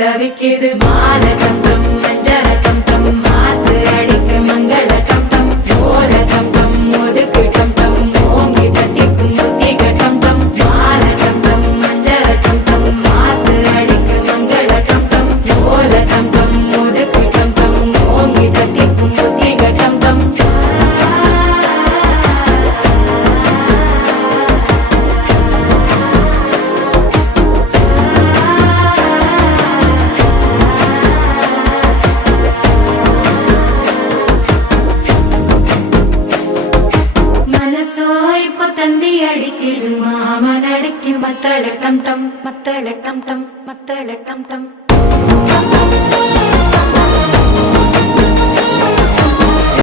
தவிக்குது மால டம் டம் மஞ்சள டம் டம் மாத்து அடிக்க மங்கள டம் டம் ஓல டம் டம் ஒதுக்கு டம் டம் ஓங்கி தட்டிக்கும் முத்திக டம் டம் மால டம் டம் மஞ்சள டம் டம் மாத்து அடிக்க மங்கள டம் டம் ஓல டம் டம் ஒதுக்கு டம் டம் ஓங்கி தட்டிக்கும் முத்திக டம் டம் இப்போ தந்தி அடிக்குது மாமன் அடிக்கு மத்தள டம் டம் மத்தள டம் டம் மத்தள டம் டம்